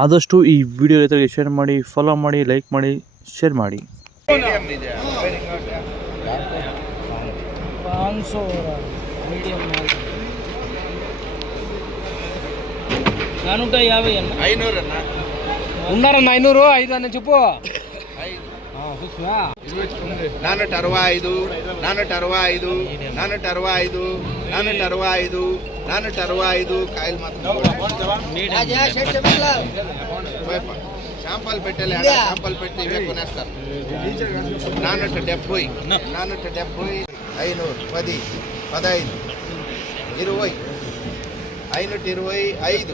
ಆದಷ್ಟು ಈ ವಿಡಿಯೋ ರೈತರಿಗೆ ಶೇರ್ ಮಾಡಿ, ಫಾಲೋ ಮಾಡಿ, ಲೈಕ್ ಮಾಡಿ, ಶೇರ್ ಮಾಡಿ. ఉన్నారన్న 500 5 అన్న చెప్పు. 465 465 465 465 465 కాయలు మాత్రం శాంపల్ పెట్టాలి. శాంపల్ పెట్టి ఇవే కొనేస్తారు. 470 470 500 10 15 20 520 5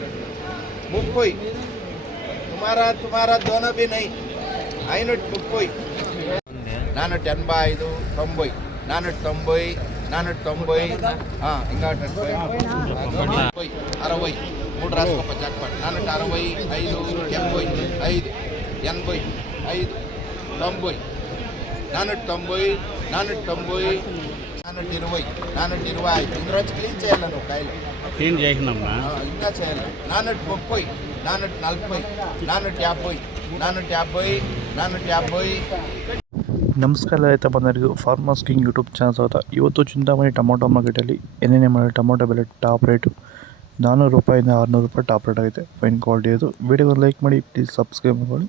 30 तुम्हारा दोनों भी नहीं 530 485 90 490 490 ఇంకా 60 3 రాసుకో జాక్పాట్ 460 5 80 5 80 5 90 490 490 420 425 ఇందులోంచి క్లీన్ చేయాలి నువ్వు కాయలు క్లీన్ చేసినమ్మా ఇంకా చేయాలి. 430 440 450 450 450. ನಮಸ್ಕಾರ ರೈತ ಬಂದವರಿಗೂ ಫಾರ್ಮರ್ಸ್ ಕಿಂಗ್ ಯೂಟ್ಯೂಬ್ ಚಾನಲ್ ಸ್ವಾಗತ. ಇವತ್ತು ಚಿಂತಾಮಣಿ ಟೊಮೊಟೊ ಮಾರ್ಕೆಟಲ್ಲಿ ಏನೇನೇ ಮಾಡಿ ಟೊಮೊಟೊ ಬೆಲೆ ಟಾಪ್ ರೇಟು 400 ರೂಪಾಯಿಂದ 600 ರೂಪಾಯಿ ಟಾಪ್ ರೇಟ್ ಆಗಿದೆ. ಫೈನ್ ಕ್ವಾಲಿಟಿ ಇದು. ವಿಡಿಯೋಗೆ ಲೈಕ್ ಮಾಡಿ, ಪ್ಲೀಸ್ ಸಬ್ಸ್ಕ್ರೈಬ್ ಮಾಡಿ.